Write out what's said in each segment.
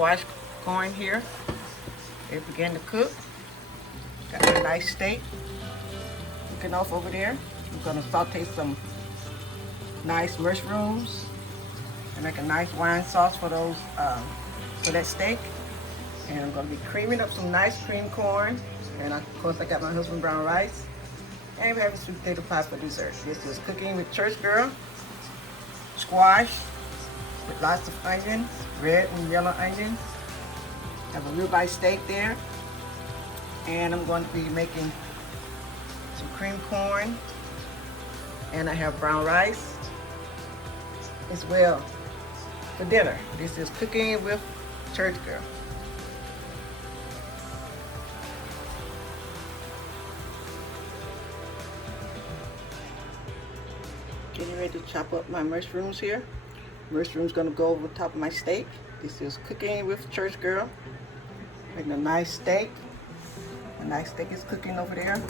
squash corn here. They begin to cook. Got a nice steak cooking off over there. I'm gonna saute some nice mushrooms and make a nice wine sauce for those for that steak. And I'm gonna be creaming up some nice cream corn. And of course I got my husband brown rice. And we're having sweet potato pie for dessert. This is Cooking with ChurchGirl. Squash with lots of onions, red and yellow onions. Have a ribeye steak there. And I'm going to be making some cream corn. And I have brown rice as well for dinner. This is Cooking with ChurchGirl. Getting ready to chop up my mushrooms here. Mushrooms gonna go over the top of my steak. This is Cooking with ChurchGirl. Making a nice steak. A nice steak is cooking over there.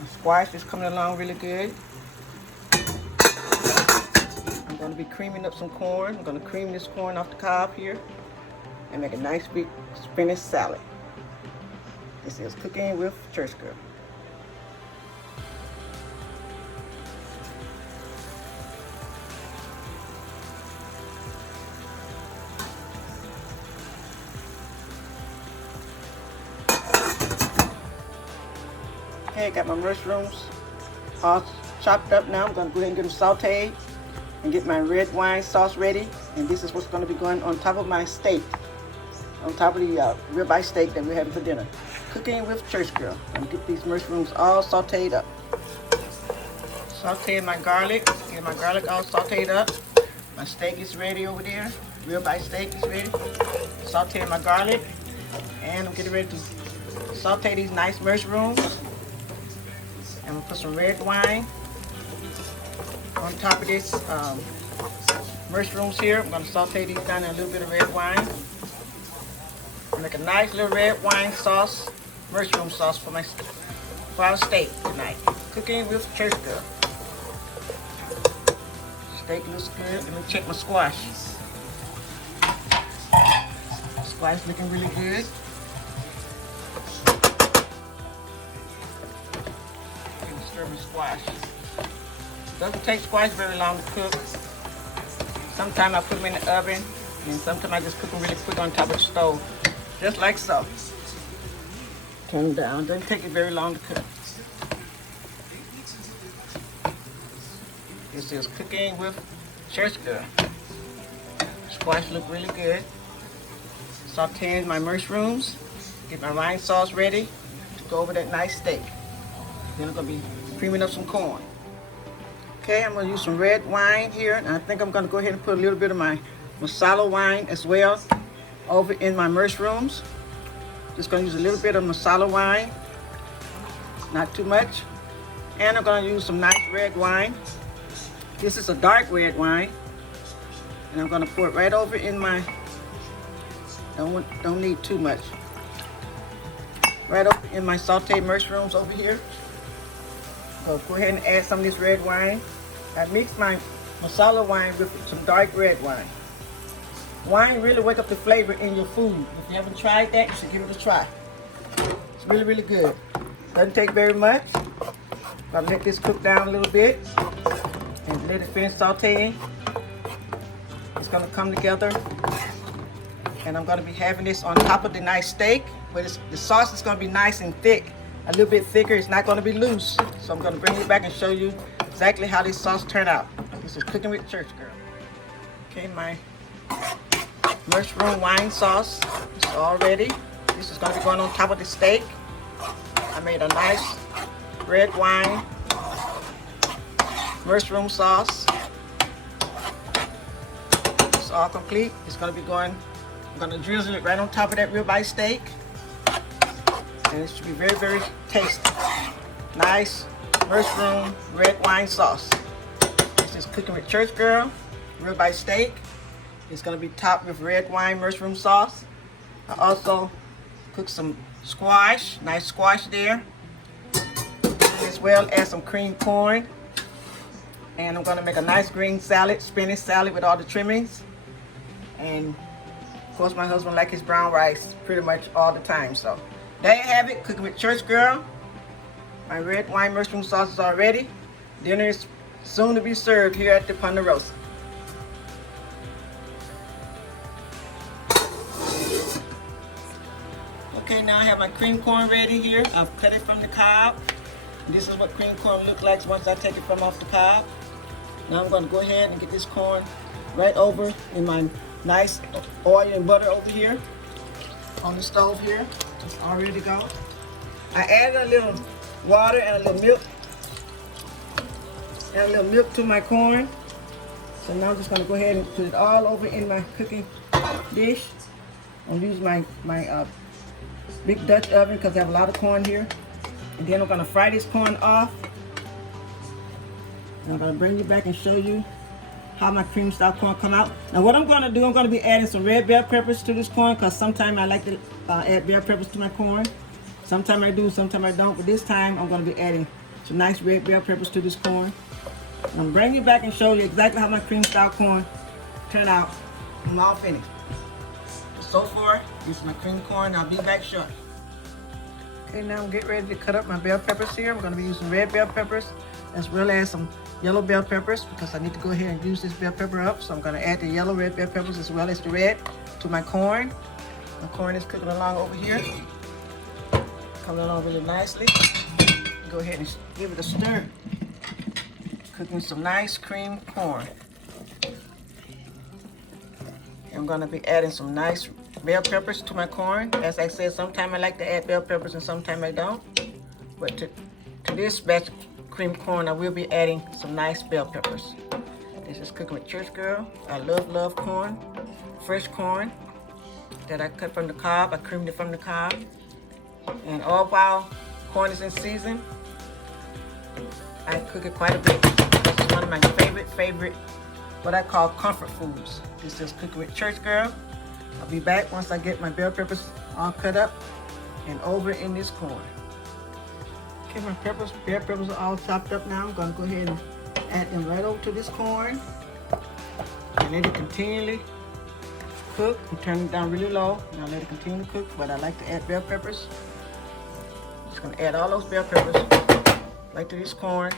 The squash is coming along really good. I'm gonna be creaming up some corn. I'm gonna cream this corn off the cob here and make a nice big spinach salad. This is Cooking with ChurchGirl. Okay, got my mushrooms all chopped up now. I'm going to go ahead and get them sauteed and get my red wine sauce ready. And this is what's going to be going on top of my steak, on top of the ribeye steak that we're having for dinner. Cooking with ChurchGirl. I'm going to get these mushrooms all sauteed up. Sauteing my garlic. Get my garlic all sauteed up. My steak is ready over there. Ribeye steak is ready. Sauteing my garlic. And I'm getting ready to saute these nice mushrooms. I'm gonna put some red wine on top of this mushrooms here. I'm gonna saute these down in a little bit of red wine. Make a nice little red wine sauce, mushroom sauce for our steak tonight. Cooking with ChurchGirl. Steak looks good. Let me check my squash. Squash looking really good. Squash. It doesn't take squash very long to cook. Sometimes I put them in the oven, and sometimes I just cook them really quick on top of the stove, just like so. Turn them down. Doesn't take it very long to cook. This is Cooking with ChurchGirl. Squash look really good. Sauteing my mushrooms. Get my wine sauce ready to go over that nice steak. Then I'm gonna be creaming up some corn. Okay, I'm gonna use some red wine here, and I think I'm gonna go ahead and put a little bit of my masala wine as well over in my mushrooms. Just gonna use a little bit of masala wine, not too much. And I'm gonna use some nice red wine. This is a dark red wine, and I'm gonna pour it right over in my. Don't need too much. Right over in my sauteed mushrooms over here. So go ahead and add some of this red wine. I mixed my masala wine with some dark red wine. Wine really wake up the flavor in your food. If you haven't tried that, you should give it a try. It's really, really good. Doesn't take very much. I'll let this cook down a little bit and let it finish sauteing. It's gonna come together. And I'm gonna be having this on top of the nice steak. But the sauce is gonna be nice and thick. A little bit thicker, it's not going to be loose. So I'm going to bring it back and show you exactly how this sauce turned out. This is Cooking with ChurchGirl. Okay, my mushroom wine sauce is all ready. This is going to be going on top of the steak. I made a nice red wine mushroom sauce. It's all complete. It's going to be going, I'm going to drizzle it right on top of that ribeye steak. And it should be very, very tasty. Nice mushroom red wine sauce. This is Cooking with ChurchGirl. Ribeye steak. It's going to be topped with red wine mushroom sauce. I also cooked some squash, nice squash there, as well as some cream corn. And I'm going to make a nice green salad, spinach salad with all the trimmings. And Of course, my husband likes his brown rice pretty much all the time. So there you have it, cooking with Church Girl. My red wine mushroom sauce is all ready. Dinner is soon to be served here at the Ponderosa. Okay, now I have my cream corn ready here. I've cut it from the cob. This is what cream corn looks like once I take it from off the cob. Now I'm going to go ahead and get this corn right over in my nice oil and butter over here on the stove here. It's all ready to go. I added a little water and a little milk. Add a little milk to my corn. So now I'm just going to go ahead and put it all over in my cooking dish. I'll use my big Dutch oven because I have a lot of corn here. And then I'm going to fry this corn off. And I'm going to bring you back and show you how my cream style corn come out. Now what I'm going to do, I'm going to be adding some red bell peppers to this corn because sometimes I like to add bell peppers to my corn. Sometimes I do, sometimes I don't. But this time I'm going to be adding some nice red bell peppers to this corn. And I'm bringing you back and show you exactly how my cream style corn turned out. I'm all finished. So far, this is my cream corn. I'll be back shortly. Okay, now I'm getting ready to cut up my bell peppers here. I'm going to be using red bell peppers as well as some yellow bell peppers because I need to go ahead and use this bell pepper up. So I'm going to add the yellow red bell peppers as well as the red to my corn. My corn is cooking along over here. Coming along really nicely. Go ahead and give it a stir. Cooking some nice cream corn. I'm going to be adding some nice bell peppers to my corn. As I said, sometimes I like to add bell peppers and sometimes I don't. But to this batch of cream corn, I will be adding some nice bell peppers. This is Cooking with Church Girl. I love corn. Fresh corn that I cut from the cob. I creamed it from the cob. And all while corn is in season, I cook it quite a bit. This is one of my favorite, what I call comfort foods. This is Cooking with Church Girl. I'll be back once I get my bell peppers all cut up and over in this corn. Okay, my bell peppers are all chopped up now. I'm going to go ahead and add them right over to this corn and let it continually cook. I'm turning it down really low and I'll let it continue to cook, but I like to add bell peppers. I'm just going to add all those bell peppers right to this corn.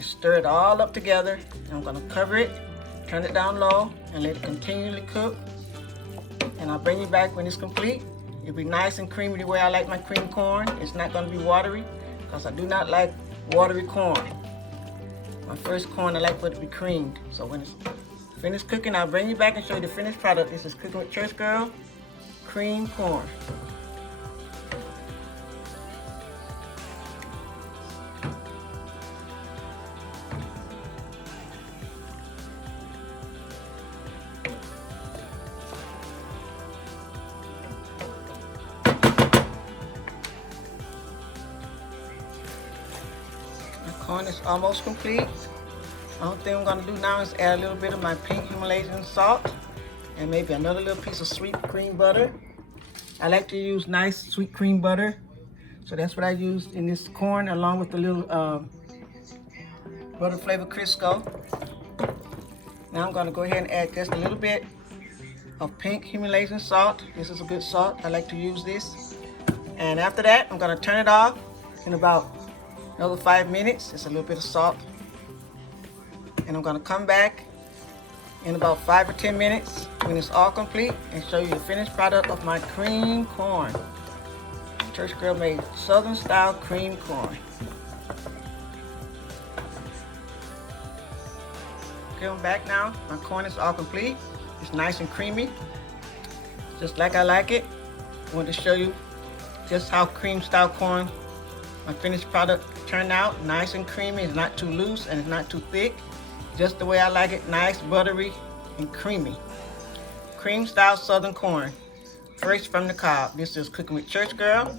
Stir it all up together. And I'm going to cover it, turn it down low, and let it continually cook. And I'll bring you back when it's complete. It'll be nice and creamy the way I like my cream corn. It's not going to be watery because I do not like watery corn. My first corn, I like for it to be creamed. So when it's finished cooking, I'll bring you back and show you the finished product. This is Cooking with Church Girl, cream corn. Corn is almost complete. The only thing I'm going to do now is add a little bit of my pink Himalayan salt and maybe another little piece of sweet cream butter. I like to use nice sweet cream butter, so that's what I used in this corn along with the little butter flavored Crisco. Now I'm going to go ahead and add just a little bit of pink Himalayan salt. This is a good salt. I like to use this. And after that, I'm going to turn it off in about another 5 minutes. Just a little bit of salt. And I'm going to come back in about 5 or 10 minutes when it's all complete and show you the finished product of my cream corn. Church Girl made Southern style cream corn. Okay, I'm back now. My corn is all complete. It's nice and creamy, just like I like it. I want to show you just how cream style corn, my finished product, turned out. Nice and creamy. It's not too loose and it's not too thick. Just the way I like it. Nice, buttery, and creamy. Cream style Southern corn, fresh from the cob. This is Cooking with Church Girl.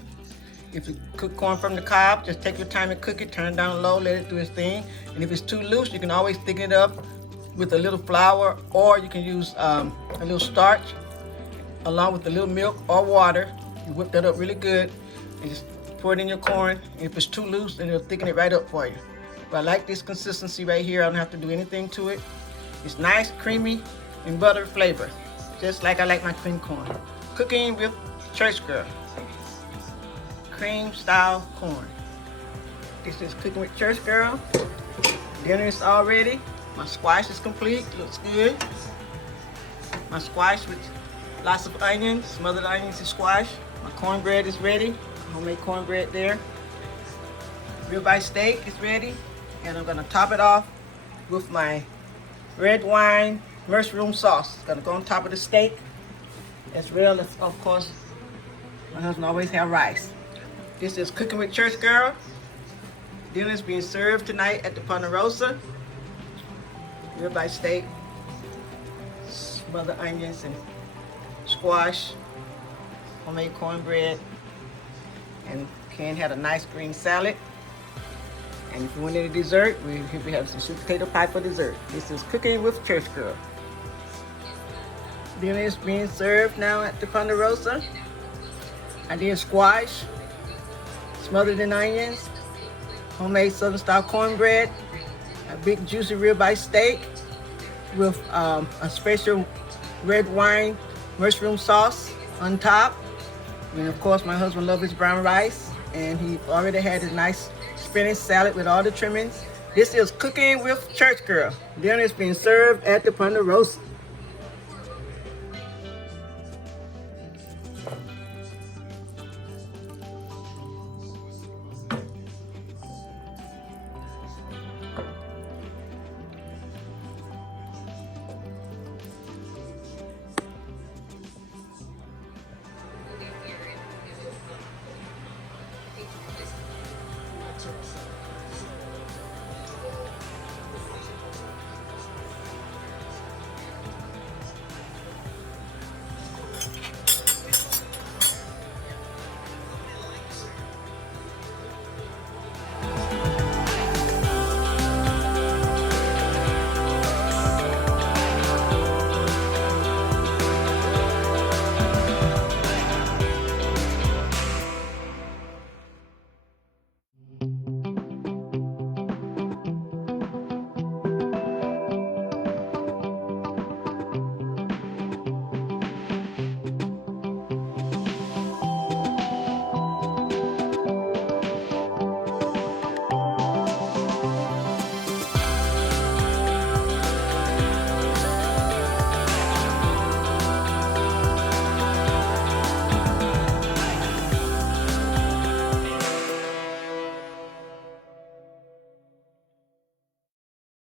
If you cook corn from the cob, just take your time and cook it. Turn it down low, let it do its thing. And if it's too loose, you can always thicken it up with a little flour, or you can use a little starch along with a little milk or water. You whip that up really good and just pour it in your corn. If it's too loose, then it'll thicken it right up for you. But I like this consistency right here. I don't have to do anything to it. It's nice, creamy, and butter flavor, just like I like my cream corn. Cooking with ChurchGirl. Cream style corn. This is cooking with ChurchGirl. Dinner is all ready. My squash is complete. Looks good. My squash with lots of onions, smothered onions and squash. My cornbread is ready. Homemade cornbread there. Ribeye steak is ready. And I'm gonna top it off with my red wine mushroom sauce. It's gonna go on top of the steak, as well as, of course, my husband always have rice. This is Cooking with ChurchGirl. Dinner is being served tonight at the Ponderosa. Ribeye steak, smothered onions and squash, homemade cornbread, and Ken had a nice green salad. And if you want any dessert, we have some sweet potato pie for dessert. This is Cooking with ChurchGirl. Dinner is being served now at the Ponderosa. I did squash, smothered in onions, homemade southern style cornbread, a big juicy ribeye steak with a special red wine mushroom sauce on top. And of course, my husband loves his brown rice, and he already had his nice spinach salad with all the trimmings. This is Cooking with ChurchGirl. Dinner is being served at the Ponderosa.